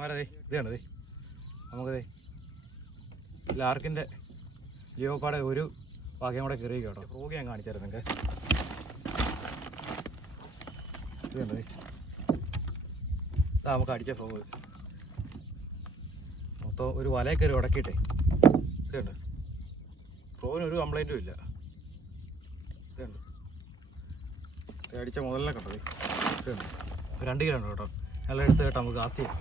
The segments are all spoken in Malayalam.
ക്യാമറ ഇതാണ് കണ്ടതേ നമുക്കതേ ലാർക്കിന്റെ ലിയോപ്പാടെ ഒരു ഭാഗ്യം കൂടെ കയറി കേട്ടോ. റോഗി ഞാൻ കാണിച്ചായിരുന്നു നിങ്ങൾക്ക് ഇതുണ്ട് ഇതാ നമുക്ക് അടിച്ച ഫ്രോഗ് മൊത്തം ഒരു വലയിൽ കയറി ഉടക്കിയിട്ടേ. ഇതുണ്ട് ഫ്രോഗിന് ഒരു കംപ്ലൈന്റും ഇല്ല. ഇതുണ്ട് അടിച്ച മുതലിനെ കണ്ടത് ഇതുണ്ട് രണ്ട് കിലോ ഉണ്ട് കേട്ടോ. നല്ല എടുത്ത് കേട്ടോ നമുക്ക് കാസ്റ്റ് ചെയ്യാം.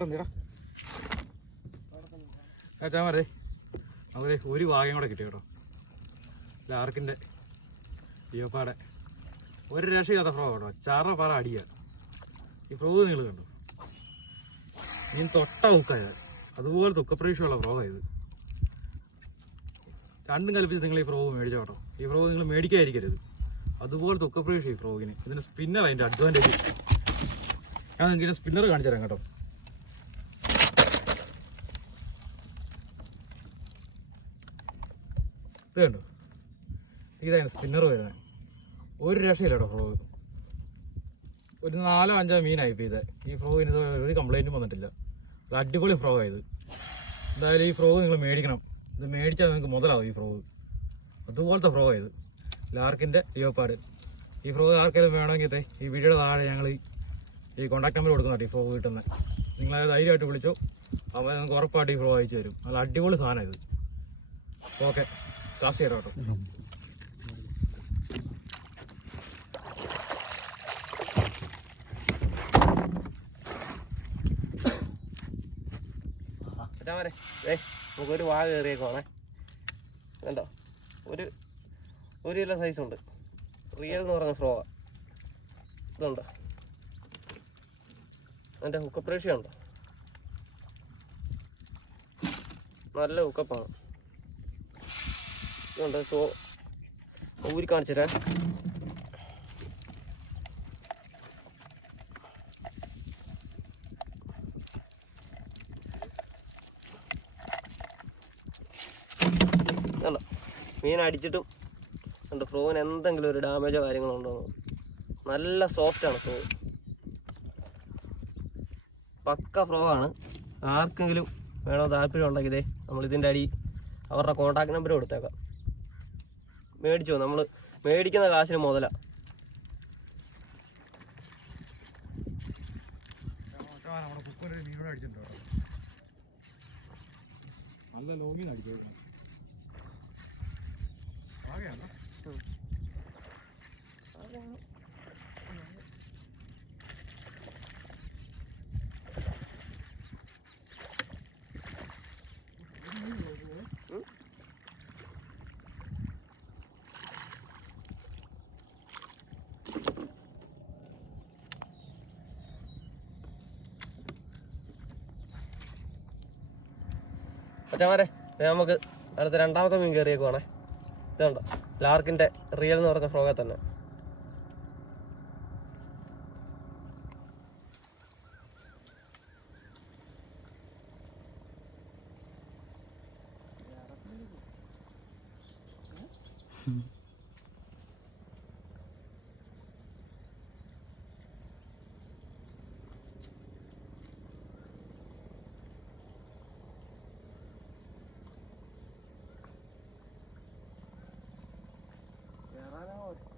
എന്തിടാ ഏറ്റാ മതി നമുക്ക് ഒരു ഭാഗ്യം കൂടെ കിട്ടി കേട്ടോ. ലാർക്കിന്റെ ലിയോപ്പാടെ ഒരു രക്ഷയില്ലാത്ത ഫ്രോ കേട്ടോ ചറ പറ അടിയ ഈ ഫ്രോ നിങ്ങൾ കണ്ടു? മീൻ തൊട്ട ഉക്കായത് അതുപോലെ തുക്കപ്രതീക്ഷയുള്ള ഫ്രോ ഇത് രണ്ടും കൽപ്പിച്ച് നിങ്ങൾ ഈ ഫ്രോ മേടിച്ചോ കേട്ടോ. ഈ ഫ്രോ നിങ്ങൾ മേടിക്കാതിരിക്കരുത്. അതുപോലെ തുക്കപ്രതീക്ഷ ഈ ഫ്രോഗിന് ഇതിന് സ്പിന്നർ അതിന്റെ അഡ്വാന്റേജ് ഞാൻ നിങ്ങൾക്ക് സ്പിന്നർ കാണിച്ചു തരാം കേട്ടോ. ഇത് കണ്ടോ? ഇതാണ് സ്പിന്നർ വരുന്നത്. ഒരു രക്ഷയില്ല ഫ്രോ ഒരു നാലോ അഞ്ചോ മീനായി ഇത്. ഈ ഫ്രോ ഇത് ഒരു കംപ്ലൈന്റും വന്നിട്ടില്ല. ഒരു അടിപൊളി ഫ്രോഗ് ആയത് എന്തായാലും ഈ ഫ്രോ നിങ്ങൾ മേടിക്കണം. ഇത് മേടിച്ചാൽ നിങ്ങൾക്ക് മുതലാവും ഈ ഫ്രോ അതുപോലത്തെ ഫ്രോഗ് ആയത് ലാർക്കിന്റെ ലിയോപ്പാട് ഈ ഫ്രോ ആർക്കെങ്കിലും വേണമെങ്കിൽ തേ ഈ വീഡിയോയുടെ താഴെ ഞങ്ങൾ ഈ കോൺടാക്ട് നമ്പർ കൊടുക്കുന്നുണ്ട് ഈ ഫ്രോഗ് കിട്ടുന്നത് നിങ്ങൾ ധൈര്യമായിട്ട് വിളിച്ചോ. അപ്പോൾ നിങ്ങൾക്ക് ഉറപ്പായിട്ട് ഈ ഫ്രോഗ് അയച്ചു തരും. നല്ല അടിപൊളി സാധനം ഇത്. ഓക്കെ കാശ് തരാം കേട്ടോ. മറ്റേ ഏ നമുക്കൊരു വാ കയറിയേക്കോണേ കണ്ടോ? ഒരു ഒരു കിലോ സൈസ് ഉണ്ട്. റിയൽ എന്ന് പറഞ്ഞ ഫ്രോവ ഇതുണ്ടോ? അതിന്റെ ഉണ്ടോ? നല്ല ഹുക്കപ്പാണ് ഇതുണ്ട് സോ ഊരി കാണിച്ചു കണ്ടോ മീൻ അടിച്ചിട്ടും ഉണ്ട്. ഫ്രോവിന് എന്തെങ്കിലും ഒരു ഡാമേജോ കാര്യങ്ങളോ ഉണ്ടോ. നല്ല സോഫ്റ്റാണ് ഫ്രോ പക്ക ഫ്രോ ആണ് ആർക്കെങ്കിലും വേണോ താല്പര്യം ഉണ്ടെങ്കിൽ ഇതേ നമ്മൾ ഇതിന്റെ അടി അവരുടെ കോൺടാക്ട് നമ്പർ കൊടുത്തേക്കാം. മേടിച്ചോ? നമ്മൾ മേടിക്കുന്ന കാശിന് മുതല. അല്ല ലോങ്ങിന് അടിച്ചു ആകെയാണോ? അച്ഛന്മാരെ നമുക്ക് അടുത്ത രണ്ടാമത്തെ മീൻ കയറിയേക്കുവാണേ. ഇതുണ്ടോ. ലാർക്കിന്റെ റിയൽ എന്ന് പറഞ്ഞ ഫ്ലോഗ തന്നെ.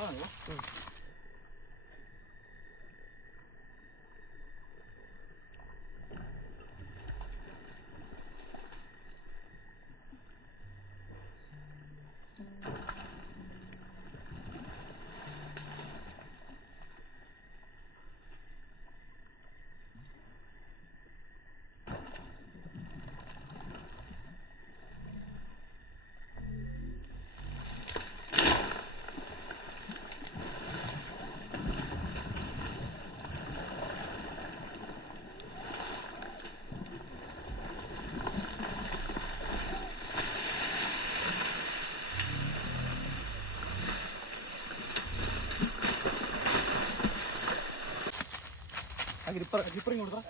잘하네요. 응. ഗ്രിപ്പർ ജിപ്പറിങ് കൊടുത്താ.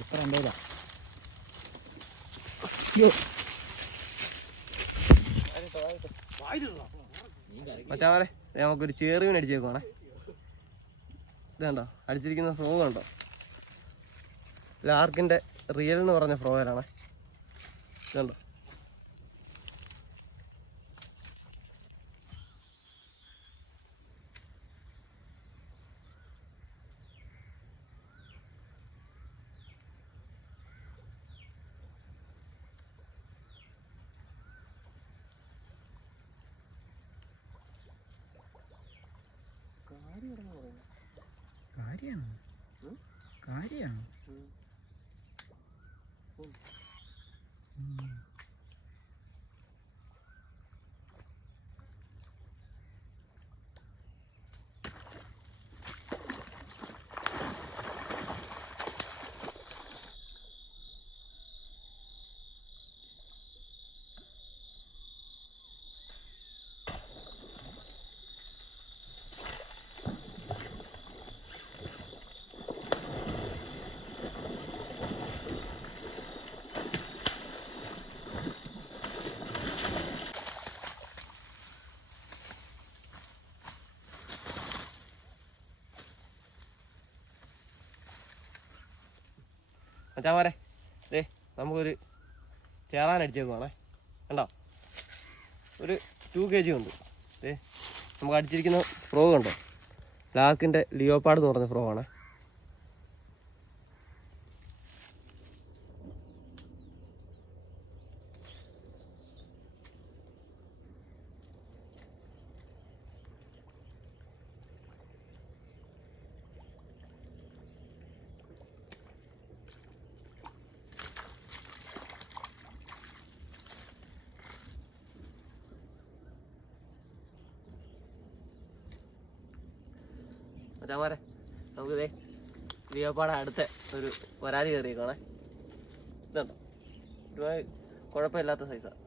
ഇപ്പൊ രണ്ടേല മച്ചാമാരെ നമുക്കൊരു ചേറുമീൻ അടിച്ചേക്കുവാണേ ഇത് കണ്ടോ? അടിച്ചിരിക്കുന്ന ഫ്രോഗ് കണ്ടോ? ലാർക്കിന്റെ റിയൽ എന്ന് പറഞ്ഞ ഫ്രോയിലാണേ ഇത് കണ്ടോ കാര്യാണോ മച്ചാമാരെ ദേ നമുക്കൊരു ചേറാൻ അടിച്ചേക്കുവാണേ കണ്ടോ? ഒരു ടു കെ ജി ഉണ്ട്. ദേ നമുക്ക് അടിച്ചിരിക്കുന്ന ഫ്രോഗ് കണ്ടോ ലാക്കിന്റെ ലിയോപ്പാഡ് എന്ന് പറഞ്ഞ ഫ്രോഗ് മച്ചാമാരെ നമുക്ക് ദേ ലിയോപ്പാട് അടുത്ത ഒരു വരാലി കയറിയേക്കാണേ ഇതുണ്ടോ? ഒരുപാട് കുഴപ്പമില്ലാത്ത സൈസാണ്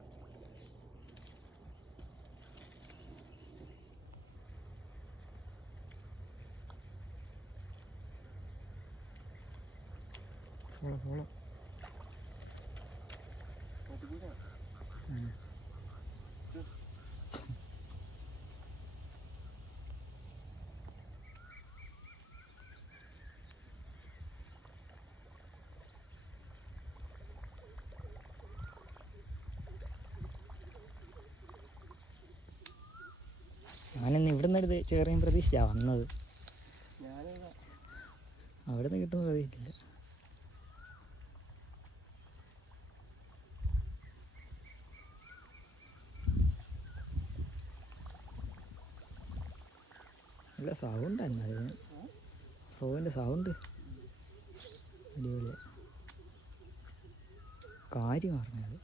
ഫോളോ ഞാനിന്ന് ഇവിടെ നിന്ന് എടുത്ത് ചേറിയും പ്രതീക്ഷിച്ചാ വന്നത്. അവിടെ നിന്ന് കിട്ടുന്ന പ്രതീക്ഷിച്ചില്ല നല്ല സൗണ്ട് അതിന് ഫ്രോവിന്റെ സൗണ്ട് അടിപൊളിയാണ് കാര്യം പറഞ്ഞത്.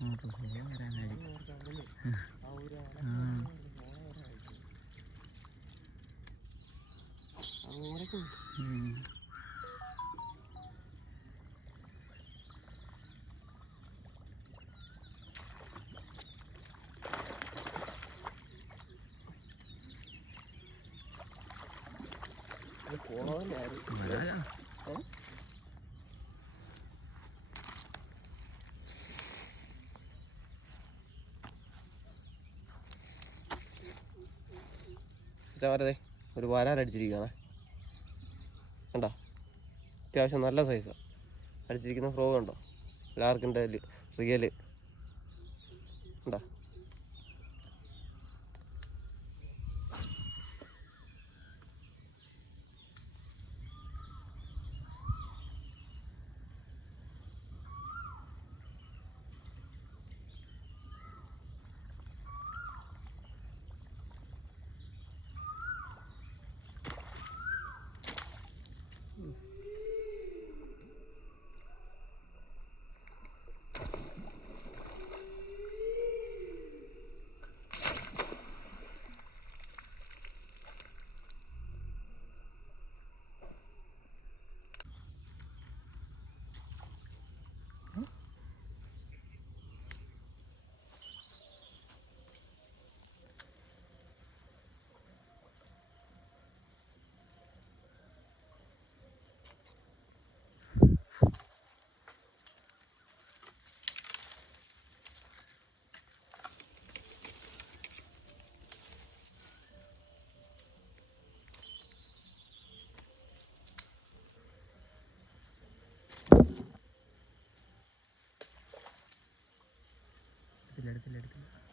ನೋಡ್ರಿ ಹೇಗೆ ಆರಾಮಾಗಿ ಹಾಂ ಹ್ಞೂ Hva er det? ചാവരതെ ഒരു വരാലടിച്ചിരിക്കുകയാണ് കണ്ടോ? അത്യാവശ്യം നല്ല സൈസാണ് അടിച്ചിരിക്കുന്ന ഫ്രോഗ് ഉണ്ടോ എല്ലാവർക്കും റിയൽ കണ്ടോ എടുത്തില്ല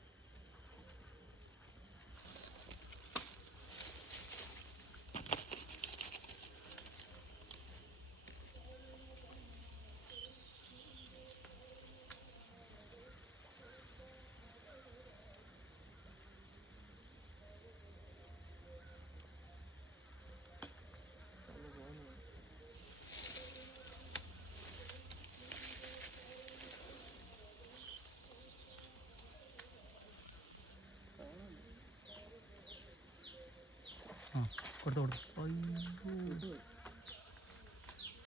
കൊടുത്തു കൊടുത്തു അയ്യോ